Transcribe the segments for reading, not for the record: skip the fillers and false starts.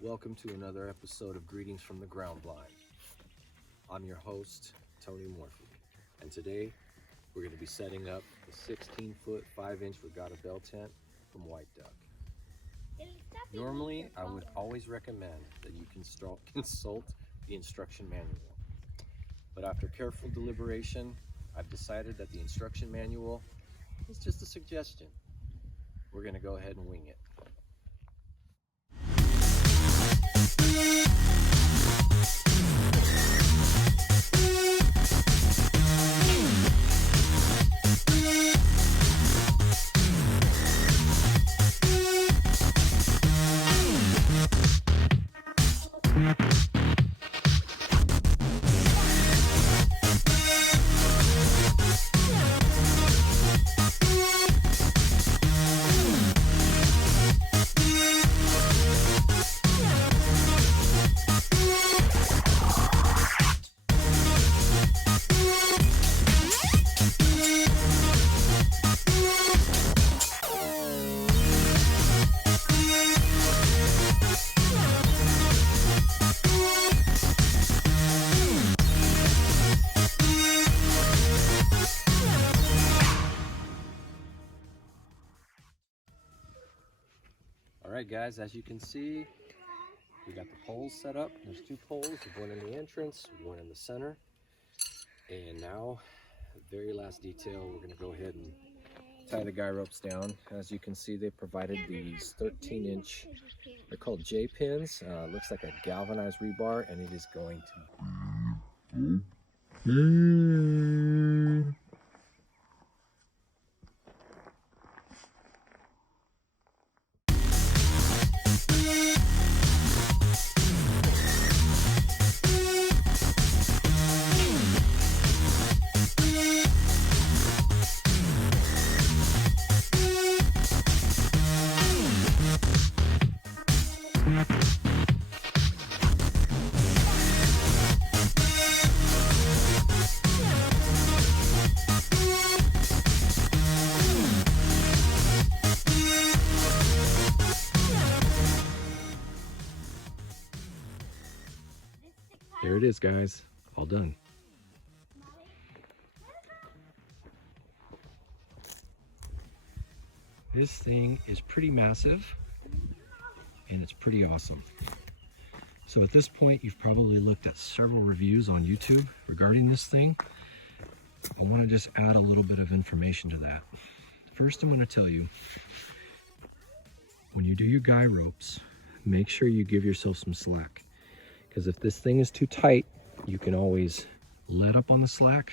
Welcome to another episode of Greetings from the Ground Blind. I'm your host, Tony Morphy, and today we're going to be setting up the 16-foot, 5-inch Regatta Belle Tent from White Duck. Normally, I would always recommend that you consult the instruction manual, but after careful deliberation, I've decided that the instruction manual is just a suggestion. We're going to go ahead and wing it. Alright guys, as you can see, we got the poles set up. There's two poles, one in the entrance, one in the center. And now, the very last detail, we're going to go ahead and tie the guy ropes down. As you can see, they provided these 13-inch, they're called J-pins. Looks like a galvanized rebar, and it is going to... There it is, guys. All done. This thing is pretty massive and it's pretty awesome. So at this point, you've probably looked at several reviews on YouTube regarding this thing. I want to just add a little bit of information to that. First, I'm going to tell you, when you do your guy ropes, make sure you give yourself some slack. Because if this thing is too tight, you can always let up on the slack,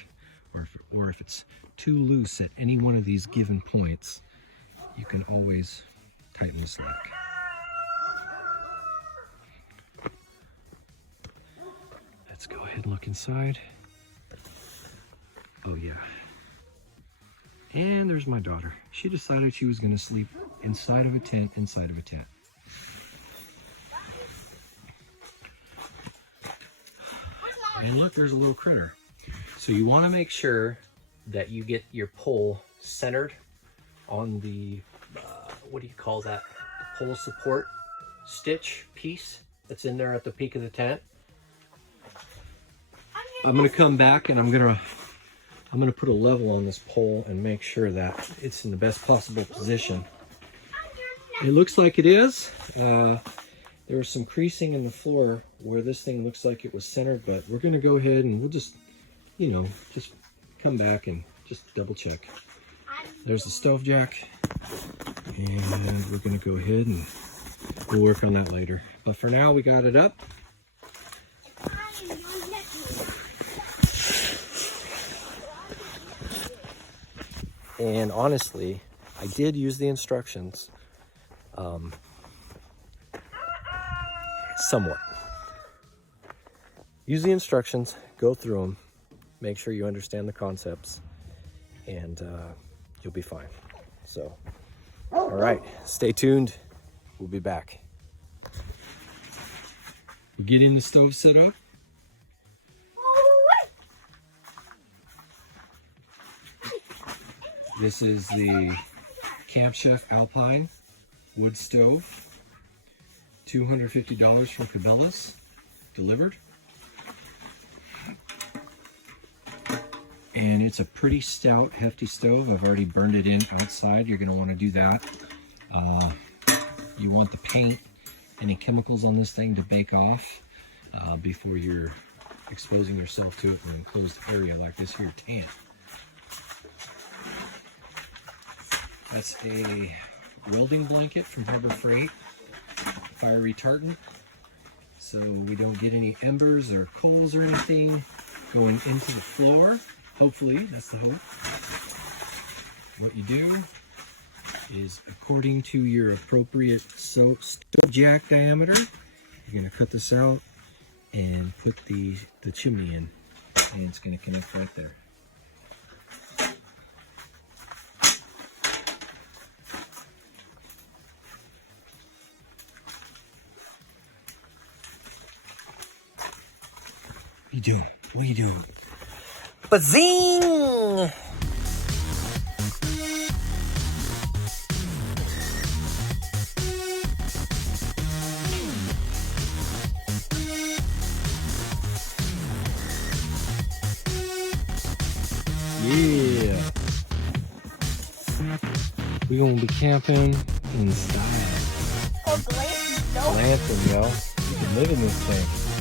or if it's too loose at any one of these given points, you can always tighten the slack. Let's go ahead and look inside. Oh yeah. And there's my daughter. She decided she was going to sleep inside of a tent, And look, there's a little critter. So you want to make sure that you get your pole centered on the, what do you call that? The pole support stitch piece that's in there at the peak of the tent. I'm going to come back and I'm going to put a level on this pole and make sure that it's in the best possible position. It looks like it is. There was some creasing in the floor where this thing looks like it was centered, but we're going to go ahead and we'll just, just come back and just double check. There's the stove jack, and we're going to go ahead and we'll work on that later. But for now, we got it up. And honestly, I did use the instructions somewhat. Use the instructions, go through them, make sure you understand the concepts, and you'll be fine. So, all right, stay tuned. We'll be back. We're getting the stove set up. This is the Camp Chef Alpine wood stove. $250 from Cabela's, delivered. And it's a pretty stout, hefty stove. I've already burned it in outside. You're gonna wanna do that. You want the paint, any chemicals on this thing to bake off before you're exposing yourself to it in an enclosed area like this here tent. That's a welding blanket from Harbor Freight, fire retardant, so we don't get any embers or coals or anything going into the floor. Hopefully, that's the hope. What you do is, according to your appropriate stove jack diameter, you're going to cut this out and put the chimney in, and it's going to connect right there. What are you doing? What are you doing? Bazing! Yeah. We're gonna be camping inside. Oh, glamping, Glamping, yo. You can live in this thing.